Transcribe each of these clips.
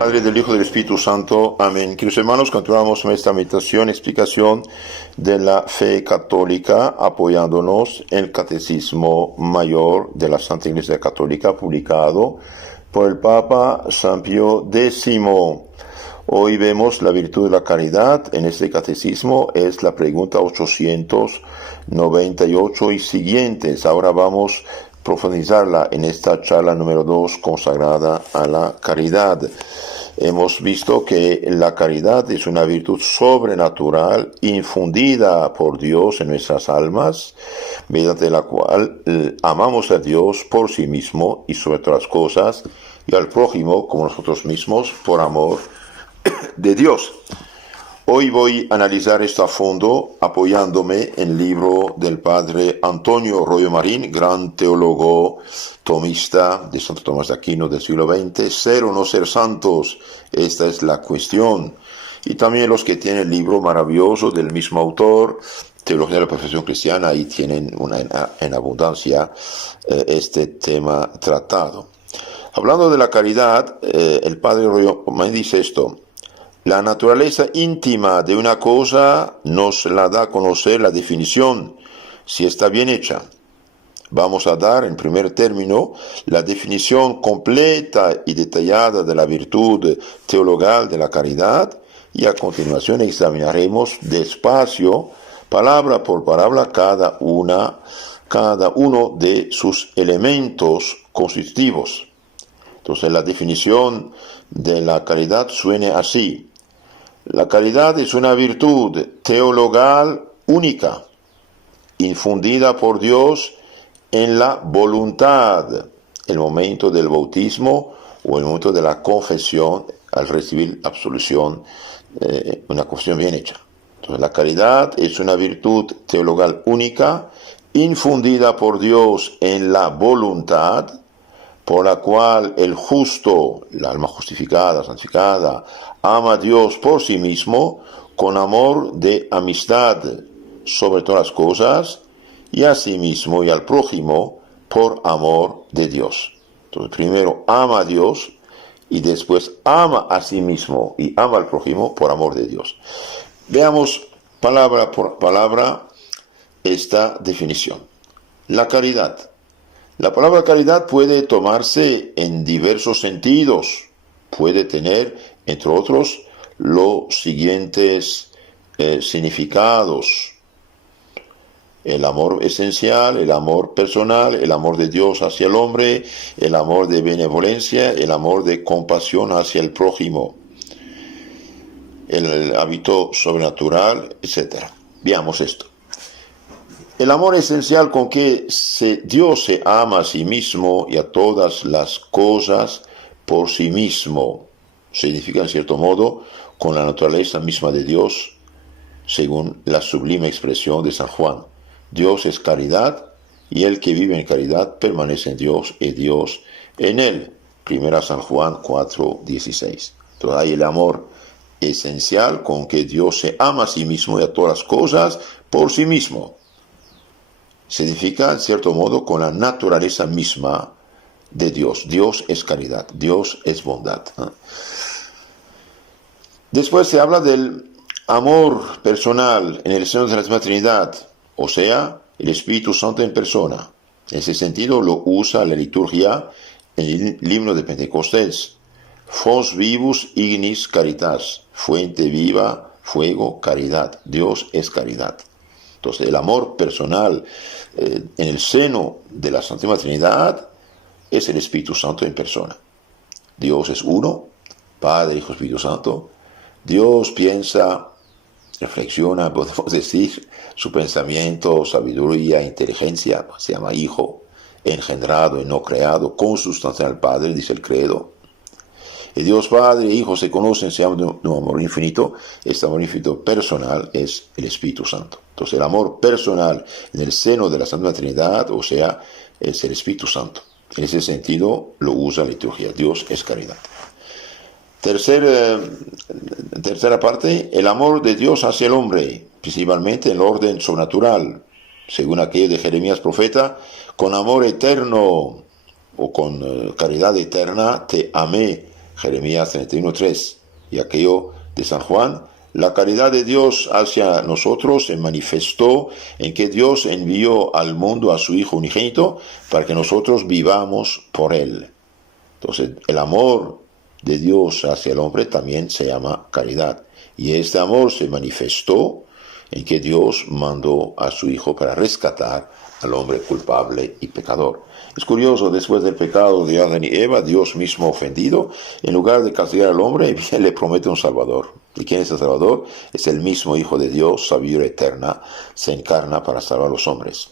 Padre, del Hijo y del Espíritu Santo. Amén. Queridos hermanos, continuamos nuestra meditación, explicación de la fe católica, apoyándonos en el Catecismo Mayor de la Santa Iglesia Católica, publicado por el Papa San Pío X. Hoy vemos la virtud de la caridad. En este catecismo es la pregunta 898 y siguientes. Ahora vamos a profundizarla en esta charla número 2 consagrada a la caridad. Hemos visto que la caridad es una virtud sobrenatural infundida por Dios en nuestras almas, mediante la cual amamos a Dios por sí mismo y sobre todas las cosas, y al prójimo como nosotros mismos por amor de Dios. Hoy voy a analizar esto a fondo apoyándome en el libro del padre Antonio Royo Marín, gran teólogo tomista de Santo Tomás de Aquino del siglo XX. Ser o no ser santos, esta es la cuestión. Y también los que tienen el libro maravilloso del mismo autor, Teología de la Perfección Cristiana, ahí tienen en abundancia este tema tratado. Hablando de la caridad, el padre Royo Marín dice esto: la naturaleza íntima de una cosa nos la da a conocer la definición, si está bien hecha. Vamos a dar, en primer término, la definición completa y detallada de la virtud teologal de la caridad, y a continuación examinaremos despacio, palabra por palabra, cada uno de sus elementos constitutivos. Entonces, la definición de la caridad suena así: la caridad es una virtud teologal única, infundida por Dios en la voluntad, el momento del bautismo o el momento de la confesión al recibir absolución, una cuestión bien hecha. Entonces, la caridad es una virtud teologal única, infundida por Dios en la voluntad, por la cual el justo, el alma justificada, santificada, ama a Dios por sí mismo con amor de amistad sobre todas las cosas, y a sí mismo y al prójimo por amor de Dios. Entonces, primero ama a Dios y después ama a sí mismo y ama al prójimo por amor de Dios. Veamos palabra por palabra esta definición. La caridad. La palabra caridad puede tomarse en diversos sentidos. Puede tener, entre otros, los siguientes significados: el amor esencial, el amor personal, el amor de Dios hacia el hombre, el amor de benevolencia, el amor de compasión hacia el prójimo, el hábito sobrenatural, etc. Veamos esto. El amor esencial con que Dios se ama a sí mismo y a todas las cosas por sí mismo, significa en cierto modo con la naturaleza misma de Dios, según la sublime expresión de San Juan: Dios es caridad, y el que vive en caridad permanece en Dios y Dios en él. 1 San Juan 4:16. Entonces hay el amor esencial con que Dios se ama a sí mismo y a todas las cosas por sí mismo. Significa, en cierto modo, con la naturaleza misma de Dios. Dios es caridad, Dios es bondad. Después se habla del amor personal en el seno de la Santísima Trinidad, o sea, el Espíritu Santo en persona. En ese sentido lo usa la liturgia en el himno de Pentecostés: Fons vivus ignis caritas, fuente viva, fuego, caridad. Dios es caridad. Entonces, el amor personal en el seno de la Santísima Trinidad es el Espíritu Santo en persona. Dios es uno, Padre, Hijo, Espíritu Santo. Dios piensa, reflexiona, podemos decir, su pensamiento, sabiduría, inteligencia, se llama Hijo, engendrado y no creado, consustancial al Padre, dice el credo. Y Dios Padre e Hijo se conocen, se aman de un amor infinito. Este amor infinito personal es el Espíritu Santo. Entonces, el amor personal en el seno de la Santa Trinidad, o sea, es el Espíritu Santo. En ese sentido lo usa la liturgia: Dios es caridad. Tercera parte, el amor de Dios hacia el hombre, principalmente en el orden sobrenatural, según aquello de Jeremías profeta: con amor eterno o con caridad eterna te amé, Jeremías 31:3, y aquello de San Juan, la caridad de Dios hacia nosotros se manifestó en que Dios envió al mundo a su Hijo unigénito para que nosotros vivamos por Él. Entonces, el amor de Dios hacia el hombre también se llama caridad. Y este amor se manifestó en que Dios mandó a su Hijo para rescatar al hombre culpable y pecador. Es curioso, después del pecado de Adán y Eva, Dios mismo ofendido, en lugar de castigar al hombre, bien le promete un Salvador. ¿Y quién es el Salvador? Es el mismo Hijo de Dios, sabiduría eterna, se encarna para salvar a los hombres.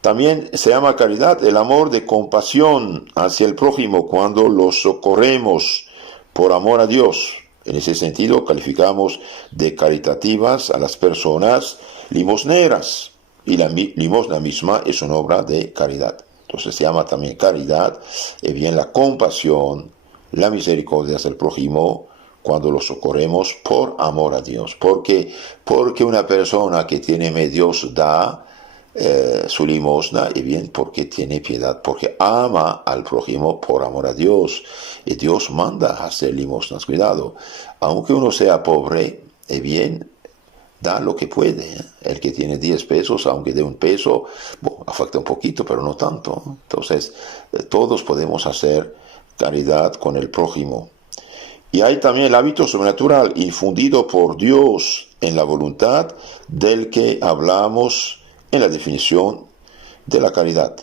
También se llama caridad el amor de compasión hacia el prójimo cuando lo socorremos por amor a Dios. En ese sentido, calificamos de caritativas a las personas limosneras, y la limosna misma es una obra de caridad. Entonces se llama también caridad, y bien la compasión, la misericordia hacia el prójimo cuando lo socorremos por amor a Dios. Porque una persona que tiene Dios da su limosna, y bien porque tiene piedad, porque ama al prójimo por amor a Dios, y Dios manda a hacer limosnas. Cuidado, aunque uno sea pobre, y bien da lo que puede. El que tiene 10 pesos, aunque dé un peso, afecta un poquito, pero no tanto. Entonces, todos podemos hacer caridad con el prójimo. Y hay también el hábito sobrenatural infundido por Dios en la voluntad del que hablamos en la definición de la caridad.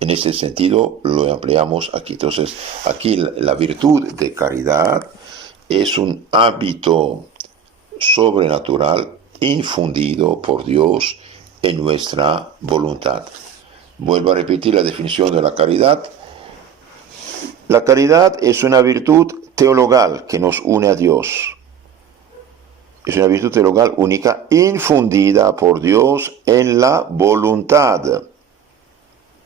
En ese sentido lo empleamos aquí. Entonces, aquí la virtud de caridad es un hábito sobrenatural infundido por Dios en nuestra voluntad. Vuelvo a repetir la definición de la caridad. La caridad es una virtud teologal que nos une a Dios. Es una virtud teologal única, infundida por Dios en la voluntad,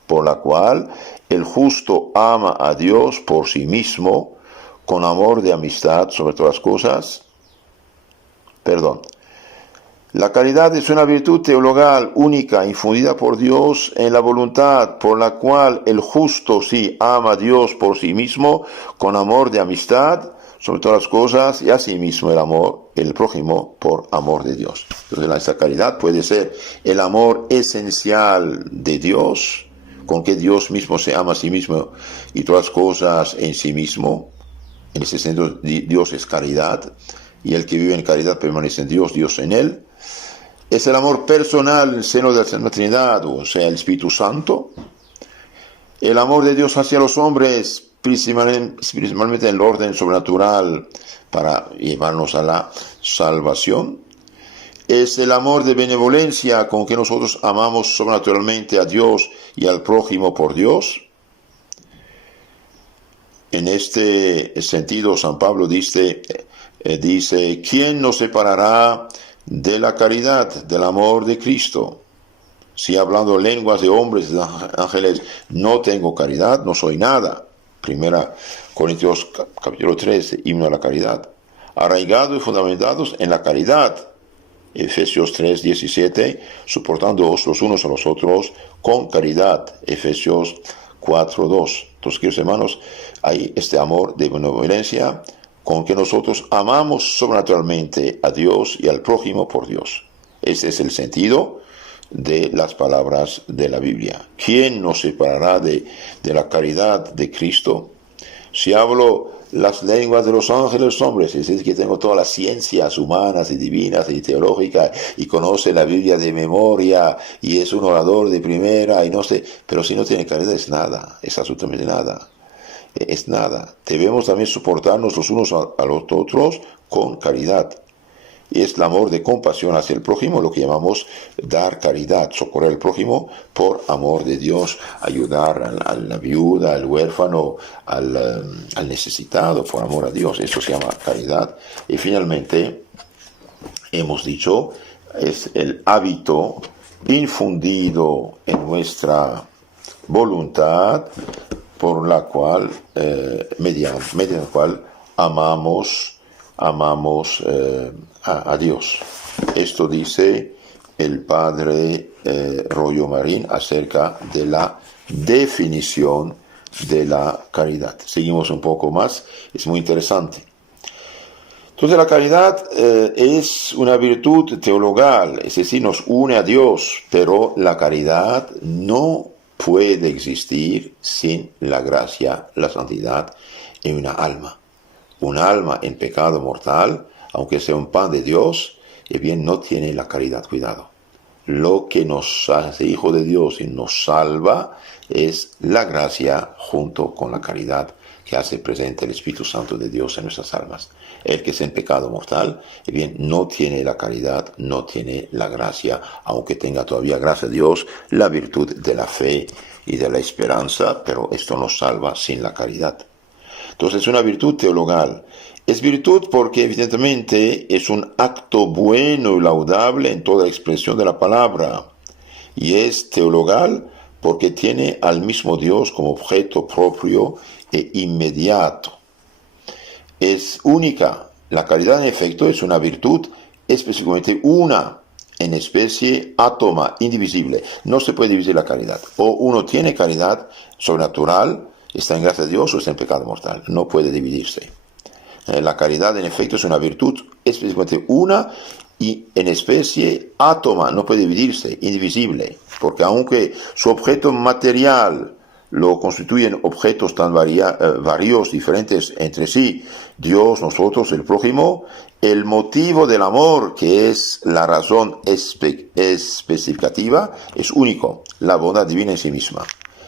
por la cual el justo ama a Dios por sí mismo, con amor de amistad sobre todas las cosas. La caridad es una virtud teologal única, infundida por Dios en la voluntad, por la cual el justo sí ama a Dios por sí mismo, con amor de amistad sobre todas las cosas, y asimismo el prójimo por amor de Dios. Entonces, esta caridad puede ser el amor esencial de Dios, con que Dios mismo se ama a sí mismo y todas las cosas en sí mismo. En ese sentido, Dios es caridad, y el que vive en caridad permanece en Dios, Dios en él. Es el amor personal en el seno de la Santa Trinidad, o sea, el Espíritu Santo. El amor de Dios hacia los hombres, principalmente en el orden sobrenatural para llevarnos a la salvación. Es el amor de benevolencia con que nosotros amamos sobrenaturalmente a Dios y al prójimo por Dios. En este sentido, San Pablo dice, ¿quién nos separará de la caridad, del amor de Cristo? Si hablando lenguas de hombres y de ángeles no tengo caridad, no soy nada. 1 Corintios capítulo 13, himno a la caridad. Arraigados y fundamentados en la caridad. Efesios 3, 17, soportándoos los unos a los otros con caridad. Efesios 4, 2. Entonces, queridos hermanos, hay este amor de benevolencia con que nosotros amamos sobrenaturalmente a Dios y al prójimo por Dios. Este es el sentido de las palabras de la Biblia. ¿Quién nos separará de la caridad de Cristo? Si hablo las lenguas de los ángeles hombres, es decir, que tengo todas las ciencias humanas y divinas y teológicas, y conoce la Biblia de memoria, y es un orador de primera, y no sé, pero si no tiene caridad es nada, es absolutamente nada. Es nada. Debemos también soportarnos los unos a los otros con caridad. Y es el amor de compasión hacia el prójimo, lo que llamamos dar caridad, socorrer al prójimo por amor de Dios, ayudar a la viuda, al huérfano, al necesitado, por amor a Dios. Eso se llama caridad. Y finalmente, hemos dicho, es el hábito infundido en nuestra voluntad, por la cual, mediante la cual amamos a Dios. Esto dice el padre Rollo Marín acerca de la definición de la caridad. Seguimos un poco más, es muy interesante. Entonces la caridad es una virtud teologal, es decir, nos une a Dios, pero la caridad no puede existir sin la gracia, la santidad en una alma. Un alma en pecado mortal, aunque sea un pan de Dios, bien no tiene la caridad, cuidado. Lo que nos hace hijo de Dios y nos salva es la gracia junto con la caridad que hace presente el Espíritu Santo de Dios en nuestras almas. El que es en pecado mortal, bien, no tiene la caridad, no tiene la gracia, aunque tenga todavía, gracias a Dios, la virtud de la fe y de la esperanza, pero esto nos salva sin la caridad. Entonces es una virtud teologal. Es virtud porque evidentemente es un acto bueno y laudable en toda expresión de la palabra. Y es teologal porque tiene al mismo Dios como objeto propio e inmediato. Es única. La caridad en efecto es una virtud específicamente una, en especie átoma, indivisible. No se puede dividir la caridad. O uno tiene caridad sobrenatural, está en gracia de Dios, o está en pecado mortal. No puede dividirse. La caridad en efecto es una virtud específicamente una y en especie átoma, no puede dividirse, indivisible. Porque aunque su objeto material lo constituyen objetos tan varios, diferentes entre sí, Dios, nosotros, el prójimo, el motivo del amor, que es la razón especificativa, es único, la bondad divina en sí misma.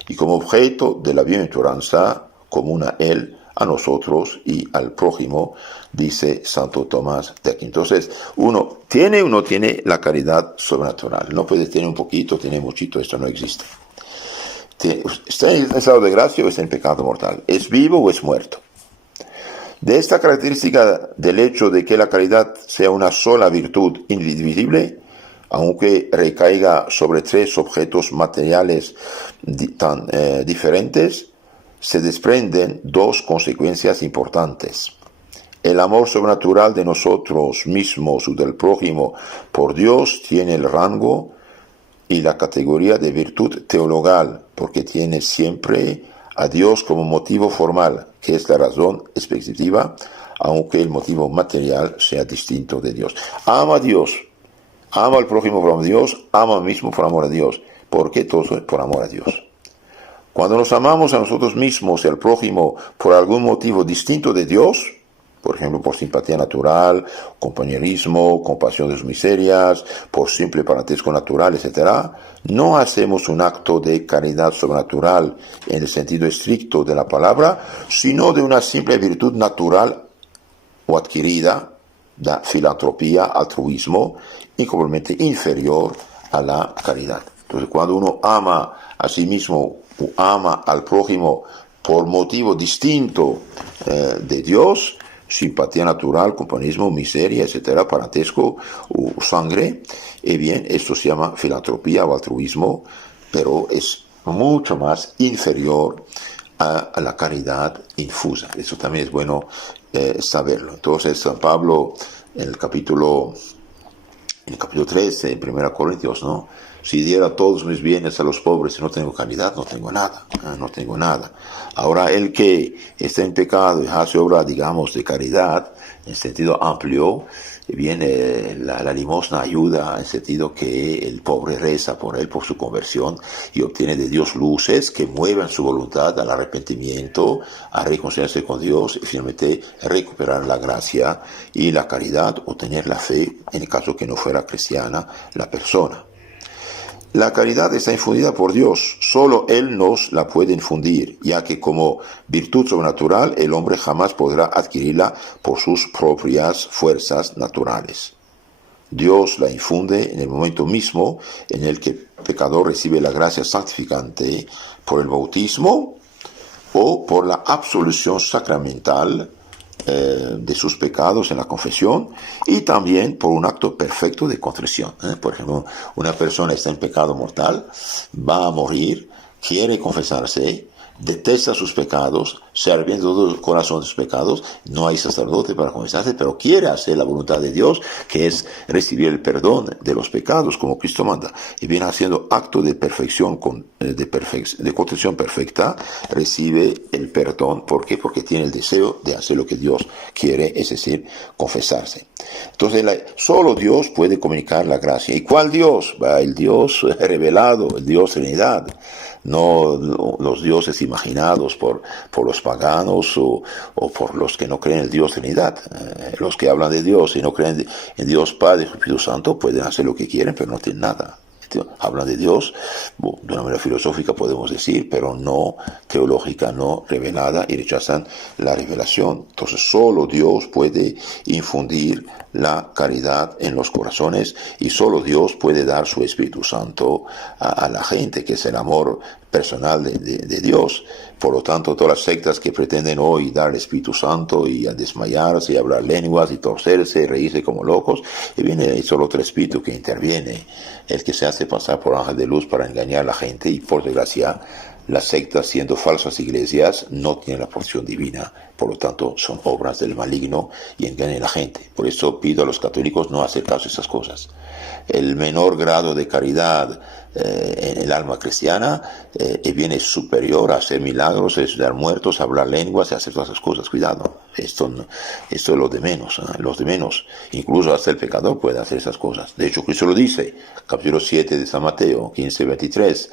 Y como objeto de la bienaventuranza común a él, a nosotros y al prójimo, dice Santo Tomás de Aquino. Entonces, uno tiene la caridad sobrenatural. No puede tener un poquito, tener muchito, esto no existe. ¿Está en estado de gracia o está en pecado mortal? ¿Es vivo o es muerto? De esta característica del hecho de que la caridad sea una sola virtud indivisible, aunque recaiga sobre tres objetos materiales tan diferentes, se desprenden dos consecuencias importantes. El amor sobrenatural de nosotros mismos o del prójimo por Dios tiene el rango y la categoría de virtud teologal, porque tiene siempre a Dios como motivo formal, que es la razón específica, aunque el motivo material sea distinto de Dios. Ama a Dios, ama al prójimo por amor a Dios, ama a mí mismo por amor a Dios, porque todo es por amor a Dios. Cuando nos amamos a nosotros mismos y al prójimo por algún motivo distinto de Dios, por ejemplo, por simpatía natural, compañerismo, compasión de sus miserias, por simple parentesco natural, etc., no hacemos un acto de caridad sobrenatural en el sentido estricto de la palabra, sino de una simple virtud natural o adquirida, de filantropía, altruismo, incomparablemente inferior a la caridad. Entonces, cuando uno ama a sí mismo o ama al prójimo por motivo distinto de Dios, simpatía natural, compañerismo, miseria, etcétera, parentesco o sangre, bien, esto se llama filantropía o altruismo, pero es mucho más inferior a la caridad infusa. Eso también es bueno saberlo. Entonces, San Pablo, en el capítulo 13, en 1 Corintios, ¿no? Si diera todos mis bienes a los pobres y no tengo caridad, no tengo nada, no tengo nada. Ahora, el que está en pecado y hace obra, digamos, de caridad, en sentido amplio, viene la limosna ayuda en sentido que el pobre reza por él, por su conversión, y obtiene de Dios luces que muevan su voluntad al arrepentimiento, a reconciliarse con Dios y finalmente recuperar la gracia y la caridad o tener la fe, en el caso que no fuera cristiana la persona. La caridad está infundida por Dios, solo Él nos la puede infundir, ya que como virtud sobrenatural el hombre jamás podrá adquirirla por sus propias fuerzas naturales. Dios la infunde en el momento mismo en el que el pecador recibe la gracia santificante por el bautismo o por la absolución sacramental de sus pecados en la confesión y también por un acto perfecto de contrición. Por ejemplo, una persona está en pecado mortal, va a morir, quiere confesarse, detesta sus pecados, se arrepiente de todo el corazón de sus pecados, no hay sacerdote para confesarse, pero quiere hacer la voluntad de Dios, que es recibir el perdón de los pecados, como Cristo manda, y viene haciendo acto de perfección, de contrición perfecta, recibe el perdón. ¿Por qué? Porque tiene el deseo de hacer lo que Dios quiere, es decir, confesarse. Entonces, solo Dios puede comunicar la gracia. ¿Y cuál Dios? El Dios revelado, el Dios Trinidad. No los dioses imaginados por los paganos o por los que no creen en el Dios Trinidad. Los que hablan de Dios y no creen en Dios Padre y Espíritu Santo pueden hacer lo que quieren, pero no tienen nada. Hablan de Dios, de una manera filosófica podemos decir, pero no teológica, no revelada, y rechazan la revelación. Entonces solo Dios puede infundir la caridad en los corazones, y solo Dios puede dar su Espíritu Santo a la gente, que es el amor personal de Dios. Por lo tanto, todas las sectas que pretenden hoy dar el Espíritu Santo y a desmayarse y hablar lenguas y torcerse y reírse como locos, y viene solo otro espíritu que interviene, el que se hace pasar por ángel de luz para engañar a la gente, y por desgracia las sectas, siendo falsas iglesias, no tienen la porción divina, por lo tanto son obras del maligno y engañan a la gente. Por eso pido a los católicos no hacer caso a esas cosas. El menor grado de caridad en el alma cristiana viene superior a hacer milagros, a resucitar muertos, a hablar lenguas, a hacer todas esas cosas. Cuidado, esto es lo de menos, los de menos. Incluso hasta el pecador puede hacer esas cosas. De hecho, Cristo lo dice, capítulo 7 de San Mateo, 15-23.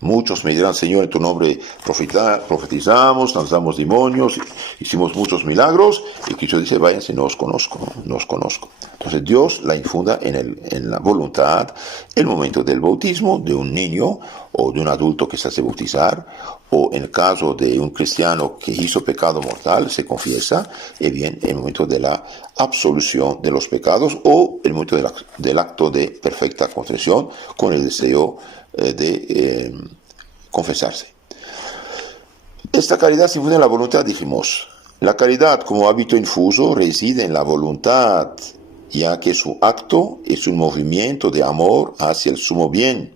Muchos me dirán: Señor, en tu nombre profetizamos, lanzamos demonios, hicimos muchos milagros. Y Cristo dice: váyanse, no os conozco, no os conozco. Entonces Dios la infunda en la voluntad, el momento del bautismo de un niño o de un adulto que se hace bautizar, o en el caso de un cristiano que hizo pecado mortal, se confiesa, y bien, el momento de la absolución de los pecados, o el momento del acto de perfecta contrición, con el deseo de confesarse. Esta caridad se infunde en la voluntad, dijimos. La caridad como hábito infuso reside en la voluntad, ya que su acto es un movimiento de amor hacia el sumo bien,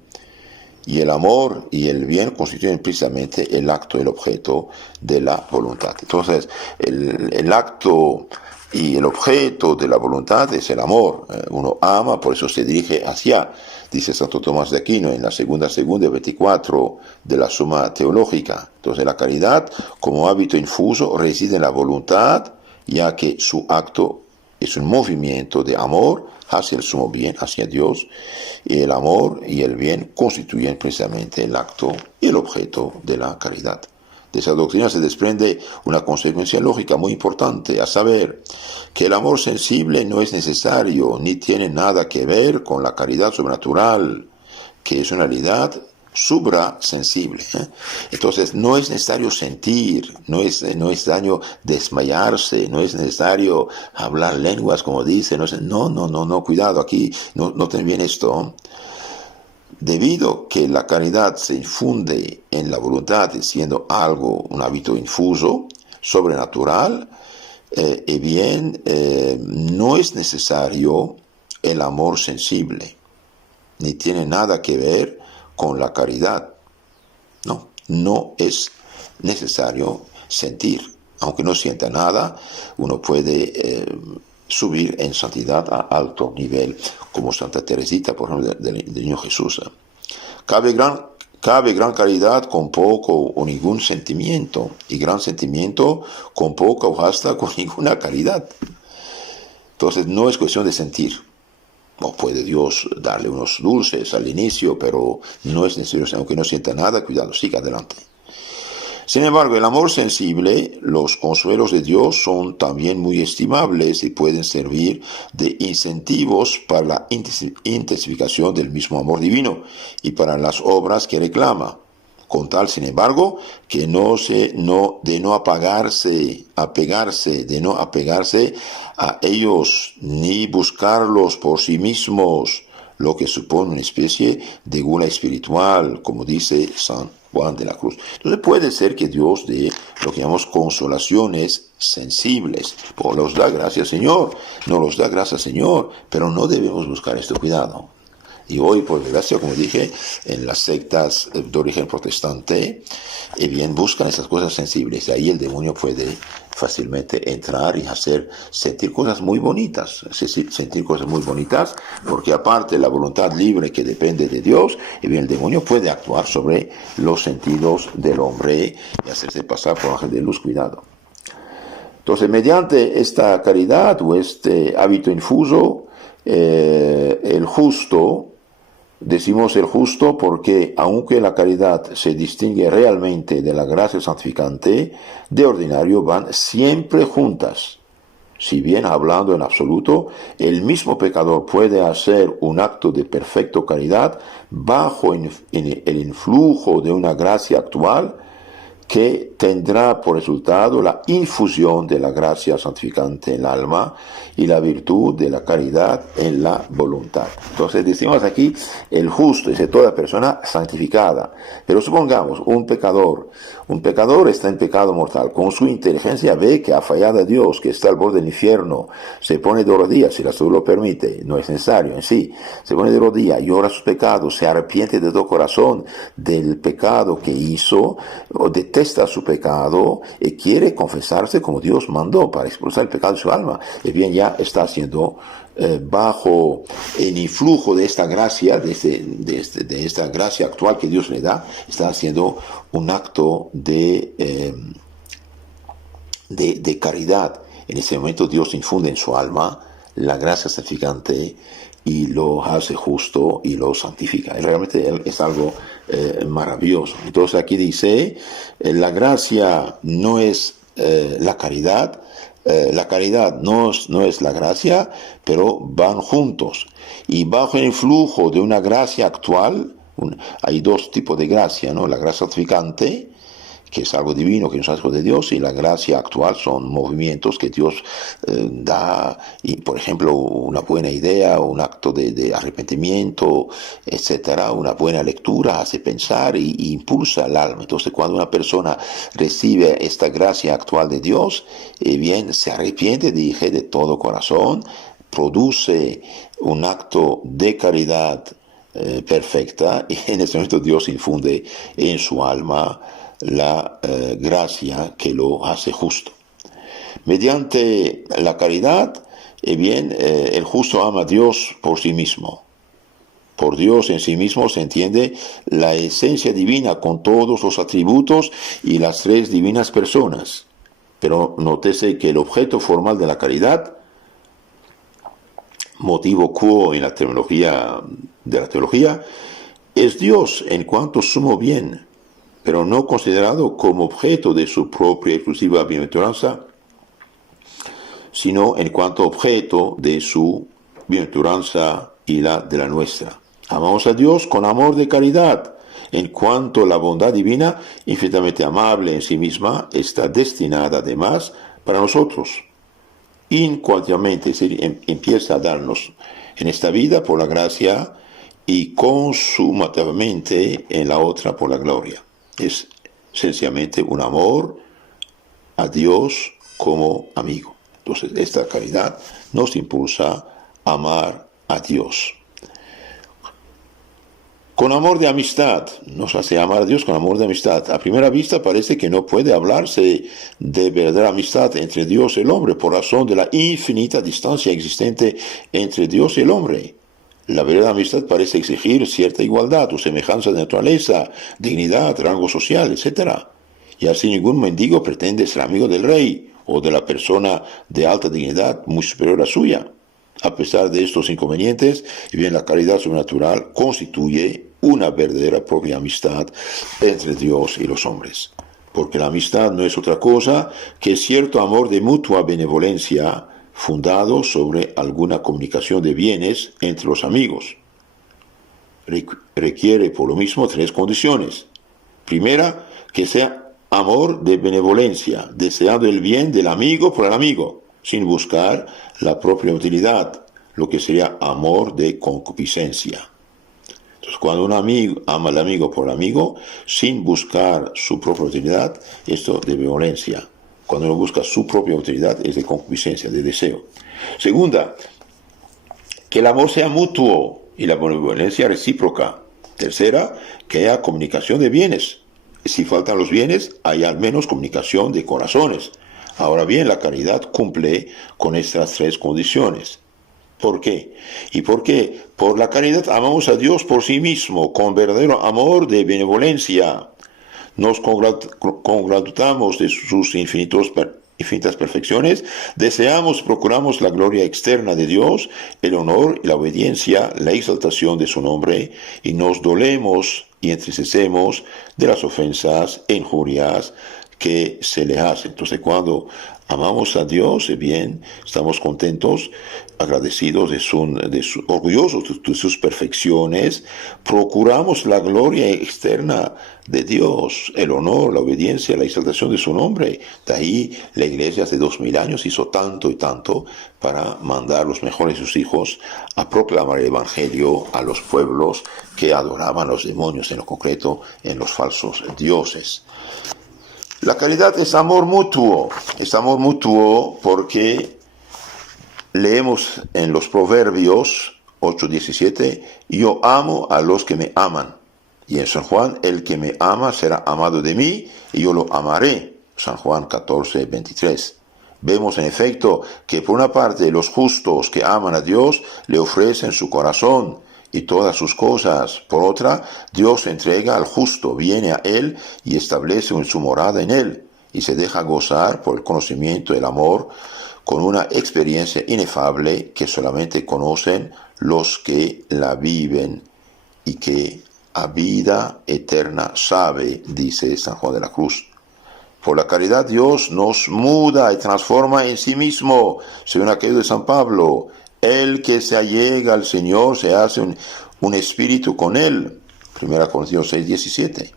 y el amor y el bien constituyen precisamente el acto, el objeto de la voluntad. Entonces, el acto y el objeto de la voluntad es el amor. Uno ama, por eso se dirige hacia, dice Santo Tomás de Aquino en la segunda 24 de la Suma Teológica. Entonces, la caridad como hábito infuso reside en la voluntad, ya que su acto es un movimiento de amor hacia el sumo bien, hacia Dios, y el amor y el bien constituyen precisamente el acto y el objeto de la caridad. De esa doctrina se desprende una consecuencia lógica muy importante, a saber, que el amor sensible no es necesario ni tiene nada que ver con la caridad sobrenatural, que es una realidad suprasensible. Entonces no es necesario sentir, no es necesario desmayarse, no es necesario hablar lenguas como dice, no, cuidado, aquí no ten bien esto. Debido que la caridad se infunde en la voluntad, siendo algo, un hábito infuso, sobrenatural, no es necesario el amor sensible, ni tiene nada que ver con la caridad. No es necesario sentir. Aunque no sienta nada, uno puede subir en santidad a alto nivel, como Santa Teresita, por ejemplo, del Niño Jesús. Cabe gran caridad con poco o ningún sentimiento, y gran sentimiento con poca o hasta con ninguna caridad. Entonces no es cuestión de sentir. No puede Dios darle unos dulces al inicio, pero no es necesario, aunque no sienta nada, cuidado, siga adelante. Sin embargo, el amor sensible, los consuelos de Dios son también muy estimables y pueden servir de incentivos para la intensificación del mismo amor divino y para las obras que reclama. Con tal, sin embargo, que de no apegarse a ellos ni buscarlos por sí mismos, lo que supone una especie de gula espiritual, como dice San Juan de la Cruz. Entonces puede ser que Dios dé lo que llamamos consolaciones sensibles. O los da gracias Señor, no los da gracias Señor, pero no debemos buscar esto, cuidado. Y hoy, por desgracia, como dije, en las sectas de origen protestante, bien buscan esas cosas sensibles. Y ahí el demonio puede fácilmente entrar y hacer sentir cosas muy bonitas. Sentir cosas muy bonitas, porque aparte de la voluntad libre que depende de Dios, bien el demonio puede actuar sobre los sentidos del hombre y hacerse pasar por ángel de luz. Cuidado. Entonces, mediante esta caridad o este hábito infuso, el justo, decimos el justo porque aunque la caridad se distingue realmente de la gracia santificante, de ordinario van siempre juntas. Si bien hablando en absoluto, el mismo pecador puede hacer un acto de perfecta caridad bajo el influjo de una gracia actual, que tendrá por resultado la infusión de la gracia santificante en el alma y la virtud de la caridad en la voluntad. Entonces decimos aquí, el justo es toda persona santificada. Pero supongamos, un pecador está en pecado mortal, con su inteligencia ve que ha fallado a Dios, que está al borde del infierno, se pone de rodillas, si la salud lo permite, no es necesario en sí, se pone de rodillas, llora sus pecados, se arrepiente de todo corazón del pecado que hizo, o detesta su pecado y quiere confesarse como Dios mandó para expulsar el pecado de su alma, y bien ya está haciendo bajo el influjo de esta gracia, de esta gracia actual que Dios le da, está haciendo un acto de caridad. En ese momento Dios infunde en su alma la gracia santificante y lo hace justo y lo santifica. Y realmente es algo maravilloso. Entonces aquí dice, la gracia no es la caridad, la caridad no es la gracia, pero van juntos. Y bajo el influjo de una gracia actual, hay dos tipos de gracia, ¿no? La gracia santificante, que es algo divino, que nos hace de Dios, y la gracia actual son movimientos que Dios da, y por ejemplo una buena idea, un acto de arrepentimiento, etcétera, una buena lectura hace pensar y impulsa el alma. Entonces cuando una persona recibe esta gracia actual de Dios, bien se arrepiente, dije, de todo corazón, produce un acto de caridad perfecta, y en ese momento Dios infunde en su alma la gracia que lo hace justo. Mediante la caridad, el justo ama a Dios por sí mismo. Por Dios en sí mismo se entiende la esencia divina con todos los atributos y las tres divinas personas. Pero nótese que el objeto formal de la caridad, motivo quo en la terminología de la teología, es Dios en cuanto sumo bien, pero no considerado como objeto de su propia exclusiva bienaventuranza, sino en cuanto objeto de su bienaventuranza y la de la nuestra. Amamos a Dios con amor de caridad, en cuanto la bondad divina, infinitamente amable en sí misma, está destinada además para nosotros. Incuantamente, es decir, empieza a darnos en esta vida por la gracia y consumativamente en la otra por la gloria. Es sencillamente un amor a Dios como amigo. Entonces, esta caridad nos impulsa a amar a Dios. Con amor de amistad, nos hace amar a Dios con amor de amistad. A primera vista parece que no puede hablarse de verdadera amistad entre Dios y el hombre por razón de la infinita distancia existente entre Dios y el hombre. La verdadera amistad parece exigir cierta igualdad o semejanza de naturaleza, dignidad, rango social, etc. Y así ningún mendigo pretende ser amigo del rey o de la persona de alta dignidad muy superior a suya. A pesar de estos inconvenientes, bien la caridad sobrenatural constituye una verdadera propia amistad entre Dios y los hombres. Porque la amistad no es otra cosa que cierto amor de mutua benevolencia, fundado sobre alguna comunicación de bienes entre los amigos. Requiere por lo mismo tres condiciones. Primera, que sea amor de benevolencia, deseando el bien del amigo por el amigo, sin buscar la propia utilidad, lo que sería amor de concupiscencia. Entonces, cuando un amigo ama al amigo por el amigo, sin buscar su propia utilidad, esto de benevolencia. Cuando uno busca su propia utilidad, es de concupiscencia, de deseo. Segunda, que el amor sea mutuo, y la benevolencia recíproca. Tercera, que haya comunicación de bienes. Si faltan los bienes, hay al menos comunicación de corazones. Ahora bien, la caridad cumple con estas tres condiciones. ¿Por qué? ¿Y por qué? Por la caridad amamos a Dios por sí mismo, con verdadero amor de benevolencia. Nos congratulamos de sus infinitas perfecciones, deseamos, procuramos la gloria externa de Dios, el honor y la obediencia, la exaltación de su nombre, y nos dolemos y entristecemos de las ofensas e injurias que se le hacen. Entonces, cuando amamos a Dios, bien, estamos contentos, agradecidos orgullosos de sus perfecciones, procuramos la gloria externa de Dios, el honor, la obediencia, la exaltación de su nombre. De ahí la iglesia hace 2000 años hizo tanto y tanto para mandar los mejores de sus hijos a proclamar el evangelio a los pueblos que adoraban a los demonios, en lo concreto en los falsos dioses. La caridad es amor mutuo porque leemos en los Proverbios 8:17, yo amo a los que me aman. Y en San Juan, el que me ama será amado de mí y yo lo amaré. San Juan 14:23. Vemos en efecto que por una parte los justos que aman a Dios le ofrecen su corazón y todas sus cosas. Por otra, Dios entrega al justo, viene a él y establece su morada en él, y se deja gozar por el conocimiento y el amor con una experiencia inefable que solamente conocen los que la viven y que a vida eterna sabe, dice San Juan de la Cruz. Por la caridad Dios nos muda y transforma en sí mismo, según aquello de San Pablo. El que se allega al Señor se hace un espíritu con él. 1 Corintios 6:17.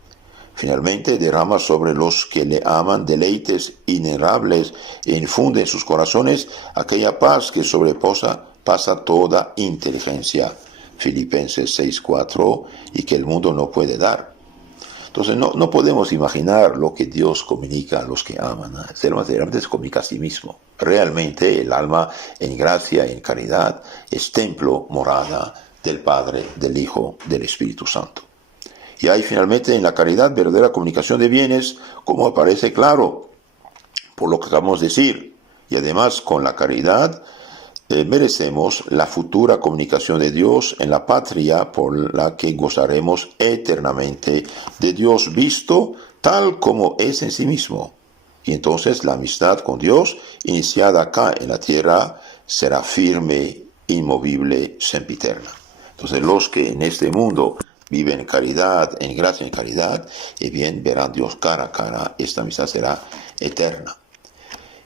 Finalmente derrama sobre los que le aman deleites inenarrables e infunde en sus corazones aquella paz que pasa toda inteligencia. Filipenses 6:4, y que el mundo no puede dar. Entonces no podemos imaginar lo que Dios comunica a los que aman. El alma realmente se comunica a sí mismo. Realmente el alma en gracia y en caridad es templo, morada del Padre, del Hijo, del Espíritu Santo. Y hay finalmente en la caridad verdadera comunicación de bienes, como aparece claro por lo que acabamos de decir. Y además con la caridad merecemos la futura comunicación de Dios en la patria por la que gozaremos eternamente de Dios visto tal como es en sí mismo. Y entonces la amistad con Dios, iniciada acá en la tierra, será firme, inmovible, sempiterna. Entonces los que en este mundo viven en caridad, en gracia y en caridad, bien verán a Dios cara a cara, esta amistad será eterna.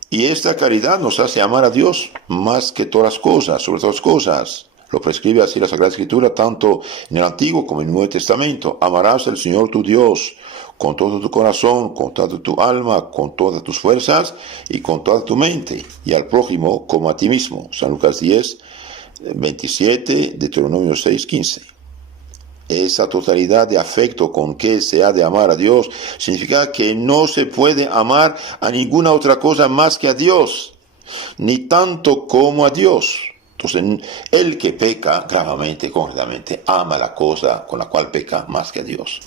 Y esta caridad nos hace amar a Dios más que todas las cosas, sobre todas las cosas. Lo prescribe así la Sagrada Escritura, tanto en el Antiguo como en el Nuevo Testamento. Amarás al Señor tu Dios con todo tu corazón, con toda tu alma, con todas tus fuerzas y con toda tu mente, y al prójimo como a ti mismo. San Lucas 10:27, Deuteronomio 6:15. Esa totalidad de afecto con que se ha de amar a Dios significa que no se puede amar a ninguna otra cosa más que a Dios, ni tanto como a Dios. Entonces, el que peca gravemente, concretamente, ama la cosa con la cual peca más que a Dios.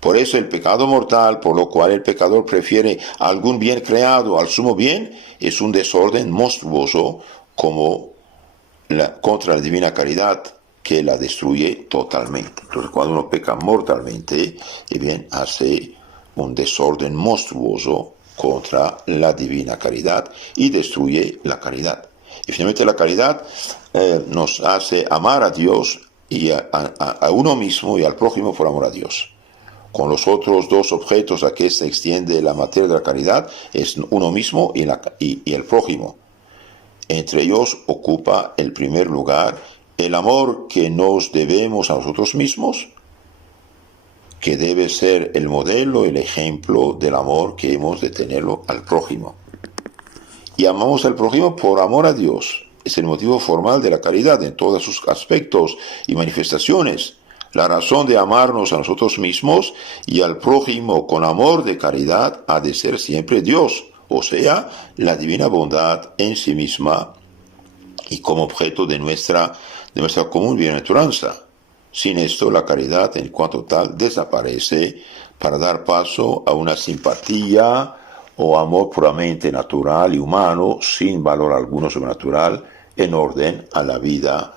Por eso el pecado mortal, por lo cual el pecador prefiere algún bien creado al sumo bien, es un desorden monstruoso contra la divina caridad, que la destruye totalmente. Entonces, cuando uno peca mortalmente, bien, hace un desorden monstruoso contra la divina caridad y destruye la caridad. Y finalmente la caridad nos hace amar a Dios y a uno mismo y al prójimo por amor a Dios. Con los otros dos objetos a que se extiende la materia de la caridad es uno mismo y el prójimo. Entre ellos ocupa el primer lugar el amor que nos debemos a nosotros mismos, que debe ser el modelo, el ejemplo del amor que hemos de tenerlo al prójimo. Y amamos al prójimo por amor a Dios. Es el motivo formal de la caridad en todos sus aspectos y manifestaciones. La razón de amarnos a nosotros mismos y al prójimo con amor de caridad ha de ser siempre Dios, o sea, la divina bondad en sí misma y como objeto de nuestra de nuestra común bienaventuranza. Sin esto, la caridad en cuanto tal desaparece para dar paso a una simpatía o amor puramente natural y humano, sin valor alguno sobrenatural, en orden a la vida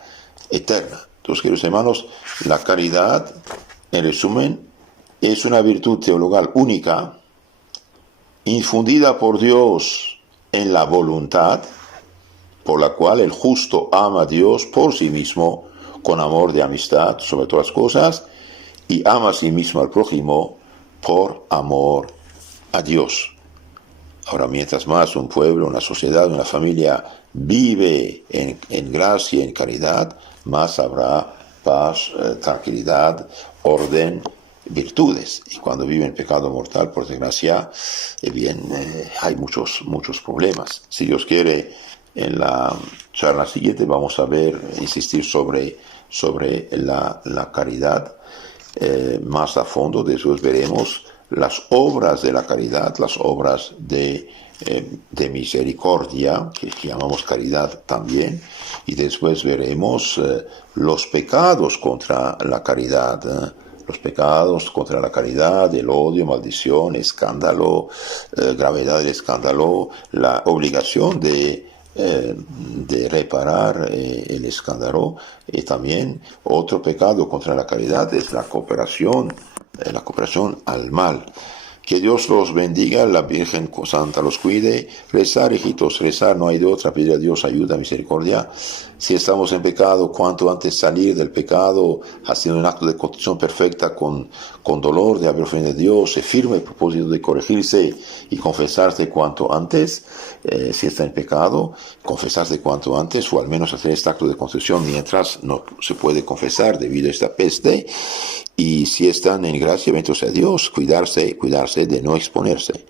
eterna. Entonces, queridos hermanos, la caridad, en resumen, es una virtud teologal única, infundida por Dios en la voluntad, por la cual el justo ama a Dios por sí mismo, con amor de amistad sobre todas las cosas, y ama a sí mismo al prójimo por amor a Dios. Ahora, mientras más un pueblo, una sociedad, una familia vive en gracia, en caridad, más habrá paz, tranquilidad, orden, virtudes. Y cuando vive en pecado mortal, por desgracia, hay muchos problemas. Si Dios quiere, en la charla siguiente vamos a insistir sobre la caridad más a fondo. Después veremos las obras de la caridad, las obras de misericordia, que llamamos caridad también, y después veremos los pecados contra la caridad, los pecados contra la caridad, el odio, maldición, escándalo, gravedad del escándalo, la obligación de reparar el escándalo. Y también otro pecado contra la caridad es la cooperación al mal. Que Dios los bendiga, la Virgen Santa los cuide. Rezar, hijitos, rezar, no hay de otra. Pedir a Dios ayuda, misericordia. Si estamos en pecado, cuanto antes salir del pecado, haciendo un acto de contrición perfecta con dolor de haber ofendido a Dios, se firme el propósito de corregirse y confesarse cuanto antes. Si está en pecado, confesarse cuanto antes, o al menos hacer este acto de contrición mientras no se puede confesar debido a esta peste. Y si están en gracia, bendito sea Dios, cuidarse de no exponerse.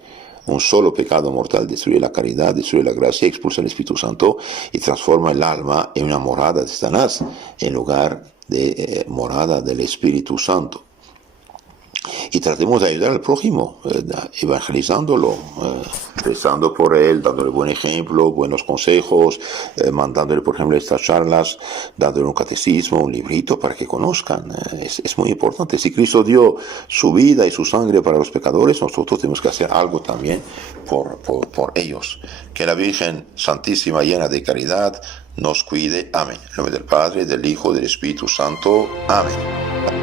Un solo pecado mortal destruye la caridad, destruye la gracia, expulsa el Espíritu Santo y transforma el alma en una morada de Satanás, en lugar de morada del Espíritu Santo. Y tratemos de ayudar al prójimo, evangelizándolo, rezando por él, dándole buen ejemplo, buenos consejos, mandándole, por ejemplo, estas charlas, dándole un catecismo, un librito para que conozcan. Es muy importante. Si Cristo dio su vida y su sangre para los pecadores, nosotros tenemos que hacer algo también por ellos. Que la Virgen Santísima, llena de caridad, nos cuide. Amén. En nombre del Padre, del Hijo, del Espíritu Santo. Amén.